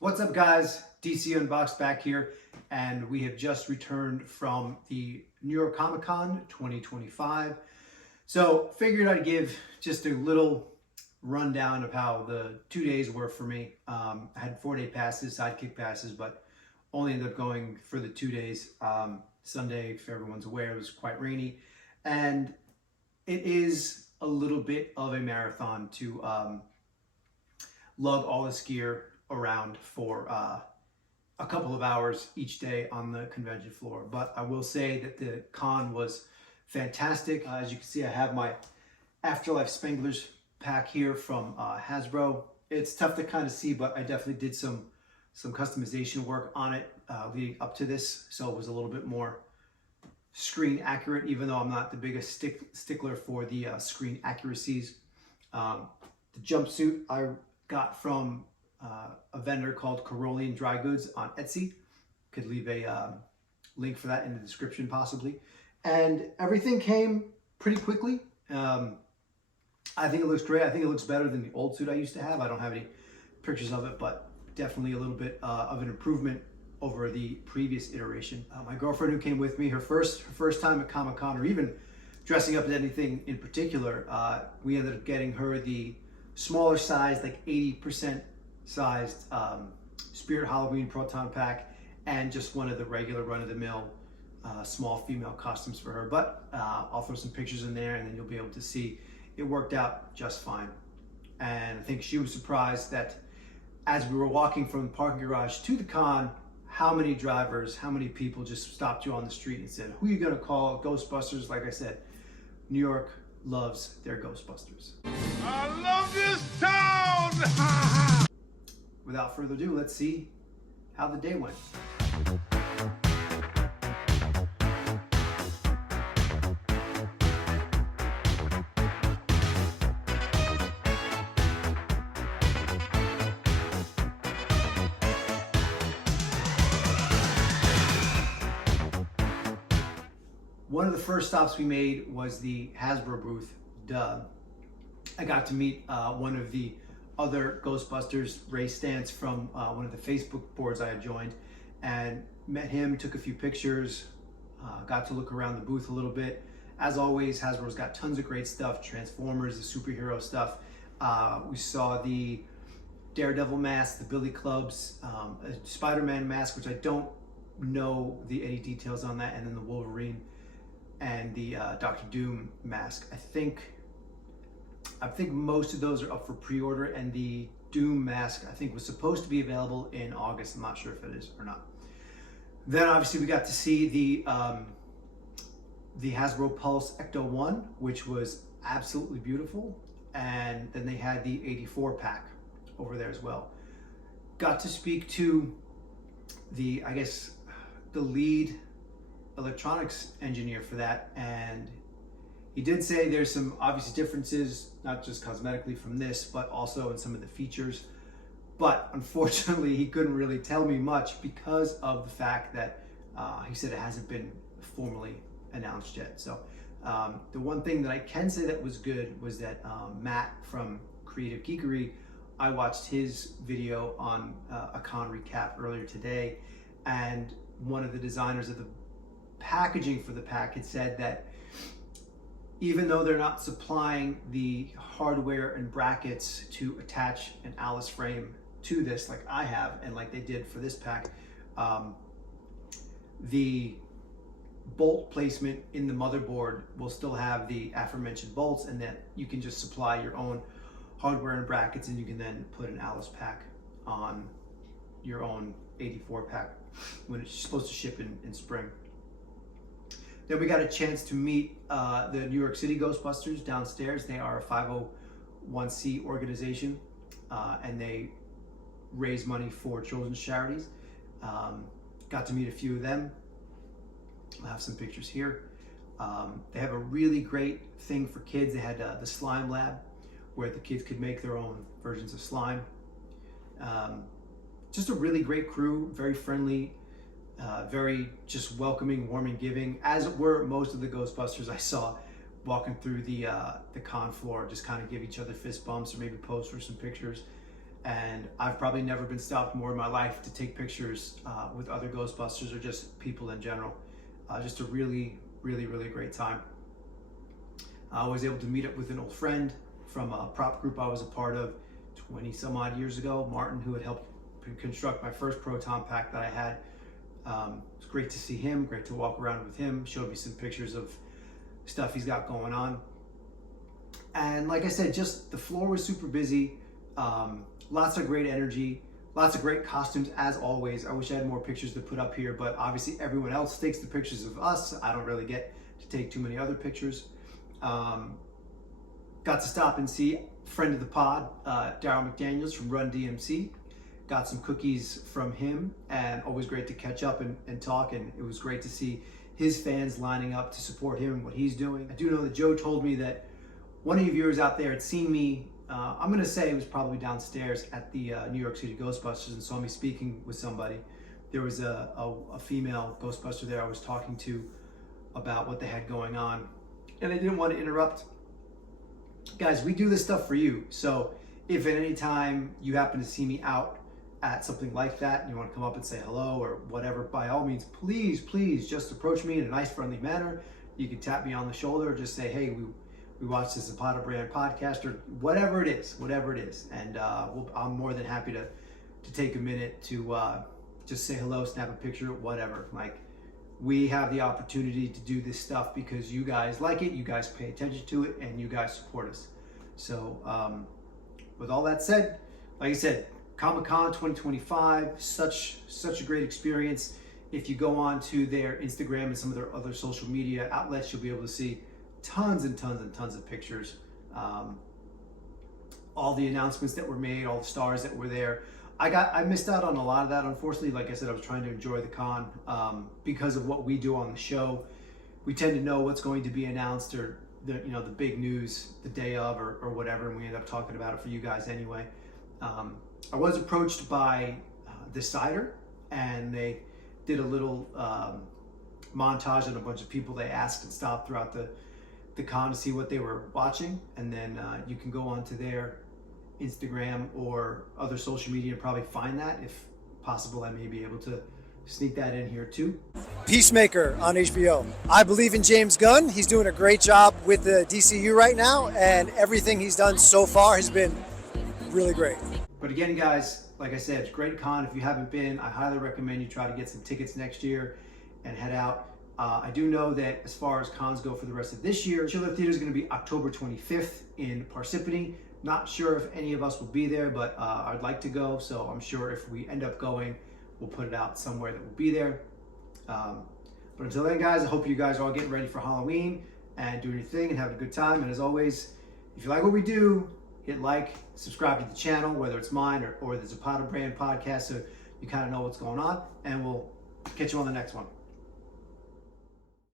What's up, guys? DC Unboxed back here, and we have just returned from the New York Comic Con 2025. So figured I'd give just a little rundown of how the 2 days were for me. I had 4-day passes, sidekick passes, but only ended up going for the 2 days. Sunday, if everyone's aware, was quite rainy, and it is a little bit of a marathon to lug all this gear around for a couple of hours each day on the convention floor. But I will say that the con was fantastic. As you can see, I have my Afterlife Spanglers pack here from Hasbro. It's tough to kind of see, but I definitely did some customization work on it leading up to this, so it was a little bit more screen accurate, even though I'm not the biggest stickler for the screen accuracies. The jumpsuit I got from a vendor called Carolean Dry Goods on Etsy. Could leave a link for that in the description possibly. And everything came pretty quickly. I think it looks great. I think it looks better than the old suit I used to have. I don't have any pictures of it, but definitely a little bit of an improvement over the previous iteration. My girlfriend who came with me, her first time at Comic-Con, or even dressing up as anything in particular, we ended up getting her the smaller size, like 80% sized Spirit Halloween Proton Pack, and just one of the regular run-of-the-mill small female costumes for her. But I'll throw some pictures in there, and then you'll be able to see it worked out just fine. And I think she was surprised that as we were walking from the parking garage to the con, how many drivers, how many people just stopped you on the street and said, "Who are you gonna call? Ghostbusters." Like I said, New York loves their Ghostbusters. I love this town! Without further ado, let's see how the day went. One of the first stops we made was the Hasbro booth. Duh. I got to meet one of the other Ghostbusters race stance from one of the Facebook boards I had joined, and met him, took a few pictures, got to look around the booth a little bit. As always, Hasbro's got tons of great stuff, Transformers, the superhero stuff. We saw the Daredevil mask, the Billy Clubs, a Spider-Man mask, which I don't know any details on that, and then the Wolverine and the Doctor Doom mask. I think most of those are up for pre-order, and the Doom mask I think was supposed to be available in August. I'm not sure if it is or not. Then obviously we got to see the Hasbro Pulse Ecto 1, which was absolutely beautiful, and then they had the 84 pack over there as well. Got to speak to the, I guess, the lead electronics engineer for that, and he did say there's some obvious differences, not just cosmetically from this, but also in some of the features. But unfortunately, he couldn't really tell me much because of the fact that he said it hasn't been formally announced yet. So the one thing that I can say that was good was that Matt from Creative Geekery, I watched his video on a con recap earlier today, and one of the designers of the packaging for the pack had said that even though they're not supplying the hardware and brackets to attach an Alice frame to this like I have and like they did for this pack, the bolt placement in the motherboard will still have the aforementioned bolts, and that you can just supply your own hardware and brackets, and you can then put an Alice pack on your own 84 pack when it's supposed to ship in spring. Then we got a chance to meet the New York City Ghostbusters downstairs. They are a 501c organization, and they raise money for children's charities. Got to meet a few of them. I have some pictures here. They have a really great thing for kids. They had the slime lab where the kids could make their own versions of slime. Just a really great crew, very friendly, very just welcoming, warm and giving, as were most of the Ghostbusters I saw walking through the con floor. Just kind of give each other fist bumps or maybe pose for some pictures. And I've probably never been stopped more in my life to take pictures with other Ghostbusters or just people in general. Just a really, really, really great time. I was able to meet up with an old friend from a prop group I was a part of 20 some odd years ago, Martin, who had helped construct my first proton pack that I had. It's great to see him, great to walk around with him, showed me some pictures of stuff he's got going on. And like I said, just the floor was super busy, lots of great energy, lots of great costumes as always. I wish I had more pictures to put up here, but obviously everyone else takes the pictures of us. I don't really get to take too many other pictures. Got to stop and see friend of the pod, Daryl McDaniels from Run DMC. Got some cookies from him, and always great to catch up and talk. And it was great to see his fans lining up to support him and what he's doing. I do know that Joe told me that one of you viewers out there had seen me, I'm gonna say it was probably downstairs at the New York City Ghostbusters, and saw me speaking with somebody. There was a female Ghostbuster there I was talking to about what they had going on, and I didn't want to interrupt. Guys, we do this stuff for you. So if at any time you happen to see me out at something like that and you want to come up and say hello or whatever, by all means, please just approach me in a nice, friendly manner. You can tap me on the shoulder, just say, hey, we watched the Zapata Brand podcast, or whatever it is. And I'm more than happy to take a minute to just say hello, snap a picture, whatever. Like, we have the opportunity to do this stuff because you guys like it, you guys pay attention to it, and you guys support us. So with all that said, like I said, Comic-Con 2025, such a great experience. If you go on to their Instagram and some of their other social media outlets, you'll be able to see tons and tons of pictures. All the announcements that were made, all the stars that were there. I missed out on a lot of that, unfortunately. Like I said, I was trying to enjoy the con because of what we do on the show. We tend to know what's going to be announced, or the big news the day of, or whatever, and we end up talking about it for you guys anyway. I was approached by the Cider, and they did a little montage on a bunch of people they asked and stopped throughout the con to see what they were watching, and then you can go onto their Instagram or other social media and probably find that. If possible, I may be able to sneak that in here too. Peacemaker on HBO. I believe in James Gunn. He's doing a great job with the DCU right now, and everything he's done so far has been really great. But again, guys, like I said, it's a great con. If you haven't been, I highly recommend you try to get some tickets next year and head out. I do know that as far as cons go for the rest of this year, Chiller Theater is going to be October 25th in Parsippany. Not sure if any of us will be there, but I'd like to go. So I'm sure if we end up going, we'll put it out somewhere that will be there. But until then, guys, I hope you guys are all getting ready for Halloween and doing your thing and having a good time. And as always, if you like what we do, hit like, subscribe to the channel, whether it's mine or the Zapata Brand podcast, so you kind of know what's going on. And we'll catch you on the next one.